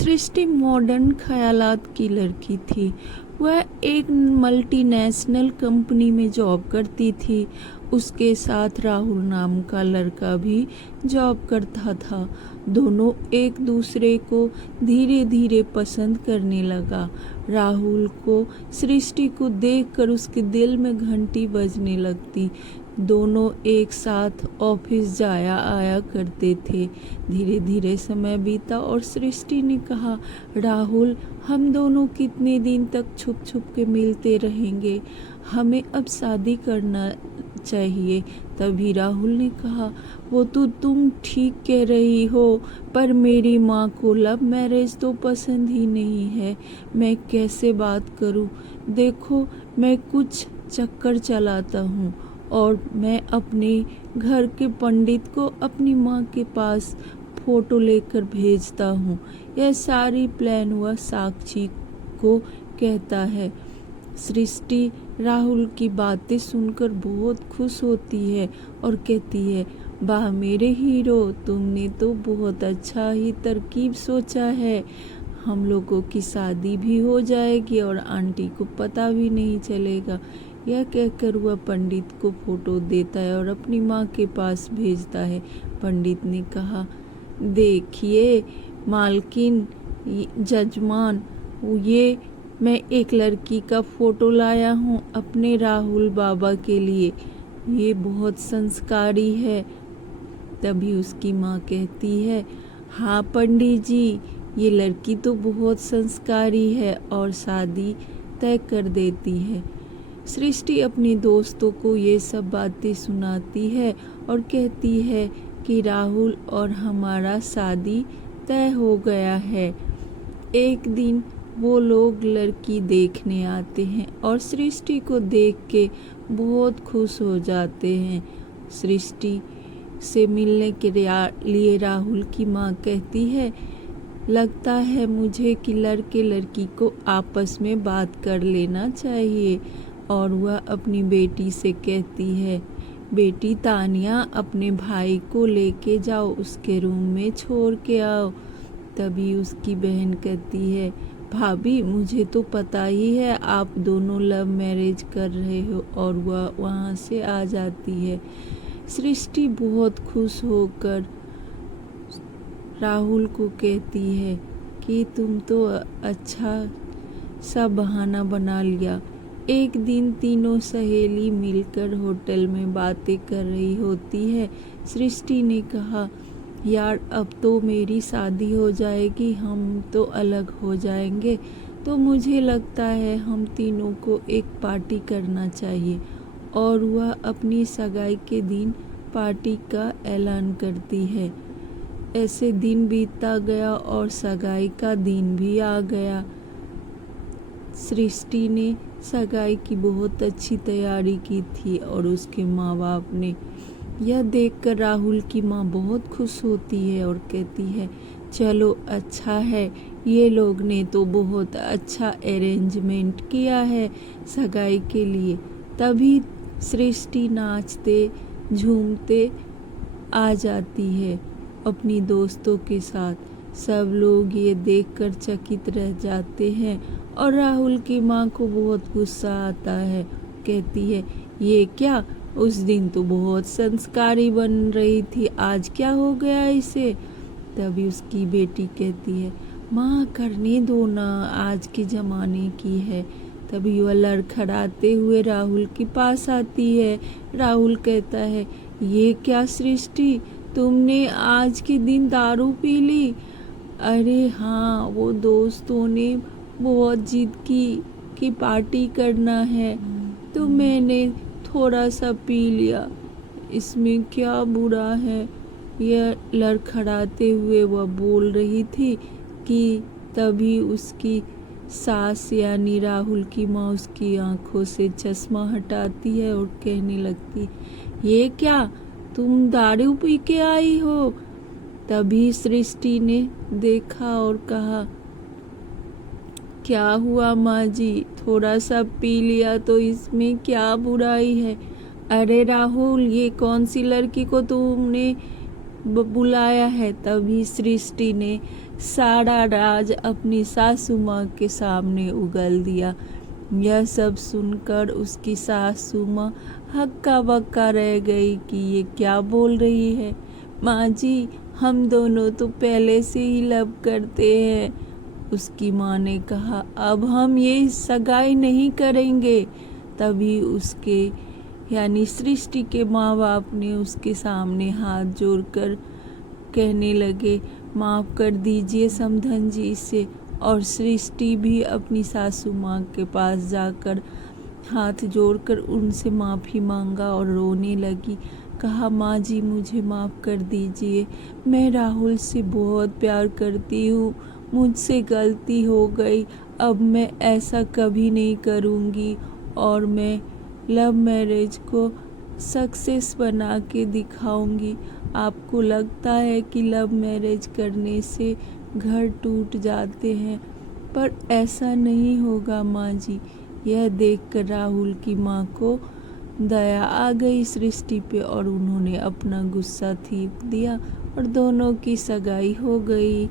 सृष्टि modern ख्यालात की लड़की थी। वह एक मल्टीनेशनल कंपनी में जॉब करती थी। उसके साथ राहुल नाम का लड़का भी जॉब करता था। दोनों एक दूसरे को धीरे धीरे पसंद करने लगा। राहुल को सृष्टि को देखकर उसके दिल में घंटी बजने लगती। दोनों एक साथ ऑफिस जाया आया करते थे। धीरे धीरे समय बीता और सृष्टि ने कहा, राहुल, हम दोनों कितने दिन तक छुप छुप के मिलते रहेंगे? हमें अब शादी करना चाहिए। तभी राहुल ने कहा, वो तो तुम ठीक कह रही हो, पर मेरी माँ को लव मैरिज तो पसंद ही नहीं है। मैं कैसे बात करूँ? देखो, मैं कुछ चक्कर चलाता हूँ और मैं अपने घर के पंडित को अपनी माँ के पास फोटो लेकर भेजता हूँ। यह सारी प्लान वह साक्षी को कहता है। सृष्टि राहुल की बातें सुनकर बहुत खुश होती है और कहती है, वाह मेरे हीरो, तुमने तो बहुत अच्छा ही तरकीब सोचा है। हम लोगों की शादी भी हो जाएगी और आंटी को पता भी नहीं चलेगा। यह कहकर वह पंडित को फोटो देता है और अपनी माँ के पास भेजता है। पंडित ने कहा, देखिए मालकिन, जजमान, ये मैं एक लड़की का फोटो लाया हूँ अपने राहुल बाबा के लिए। ये बहुत संस्कारी है। तभी उसकी माँ कहती है, हाँ पंडित जी, ये लड़की तो बहुत संस्कारी है, और शादी तय कर देती है। सृष्टि अपनी दोस्तों को ये सब बातें सुनाती है और कहती है कि राहुल और हमारा शादी तय हो गया है। एक दिन वो लोग लड़की देखने आते हैं और सृष्टि को देख के बहुत खुश हो जाते हैं। सृष्टि से मिलने के लिए राहुल की माँ कहती है, लगता है मुझे कि लड़के लड़की को आपस में बात कर लेना चाहिए। और वह अपनी बेटी से कहती है, बेटी तानिया, अपने भाई को लेके जाओ, उसके रूम में छोड़ के आओ। तभी उसकी बहन कहती है, भाभी, मुझे तो पता ही है आप दोनों लव मैरिज कर रहे हो, और वह वहाँ से आ जाती है। सृष्टि बहुत खुश होकर राहुल को कहती है कि तुम तो अच्छा सा बहाना बना लिया। एक दिन तीनों सहेली मिलकर होटल में बातें कर रही होती है। सृष्टि ने कहा, यार अब तो मेरी शादी हो जाएगी, हम तो अलग हो जाएंगे, तो मुझे लगता है हम तीनों को एक पार्टी करना चाहिए। और वह अपनी सगाई के दिन पार्टी का ऐलान करती है। ऐसे दिन बीतता गया और सगाई का दिन भी आ गया। सृष्टि ने सगाई की बहुत अच्छी तैयारी की थी और उसके माँ बाप ने। यह देखकर राहुल की माँ बहुत खुश होती है और कहती है, चलो अच्छा है, ये लोग ने तो बहुत अच्छा अरेंजमेंट किया है सगाई के लिए। तभी सृष्टि नाचते झूमते आ जाती है अपनी दोस्तों के साथ। सब लोग ये देखकर चकित रह जाते हैं और राहुल की माँ को बहुत गुस्सा आता है। कहती है, ये क्या, उस दिन तो बहुत संस्कारी बन रही थी, आज क्या हो गया इसे? तभी उसकी बेटी कहती है, माँ करने दो ना, आज के ज़माने की है। तभी वह लड़खड़ाते हुए राहुल के पास आती है। राहुल कहता है, ये क्या सृष्टि, तुमने आज के दिन दारू पी ली? अरे हाँ, वो दोस्तों ने बहुत जिद की कि पार्टी करना है, तो मैंने थोड़ा सा पी लिया, इसमें क्या बुरा है? यह लड़खड़ाते हुए वह बोल रही थी कि तभी उसकी सास यानी राहुल की माँ उसकी आंखों से चश्मा हटाती है और कहने लगती, ये क्या, तुम दारू पी के आई हो? तभी सृष्टि ने देखा और कहा, क्या हुआ माँ जी, थोड़ा सा पी लिया तो इसमें क्या बुराई है? अरे राहुल, ये कौन सी लड़की को तुमने बुलाया है। तभी सृष्टि ने सारा राज अपनी सासू माँ के सामने उगल दिया। यह सब सुनकर उसकी सासू माँ हक्का बक्का रह गई कि ये क्या बोल रही है। माँ जी, हम दोनों तो पहले से ही लव करते हैं। उसकी माँ ने कहा, अब हम ये सगाई नहीं करेंगे। तभी उसके यानी सृष्टि के माँ बाप ने उसके सामने हाथ जोड़कर कहने लगे, माफ़ कर दीजिए समधन जी से। और सृष्टि भी अपनी सासू माँ के पास जाकर हाथ जोड़कर उनसे माफ़ी मांगा और रोने लगी। कहा, माँ जी मुझे माफ़ कर दीजिए, मैं राहुल से बहुत प्यार करती हूँ, मुझसे गलती हो गई, अब मैं ऐसा कभी नहीं करूँगी और मैं लव मैरिज को सक्सेस बना के दिखाऊंगी। आपको लगता है कि लव मैरिज करने से घर टूट जाते हैं, पर ऐसा नहीं होगा माँ जी। यह देखकर राहुल की माँ को दया आ गई सृष्टि पे और उन्होंने अपना गुस्सा थीप दिया और दोनों की सगाई हो गई।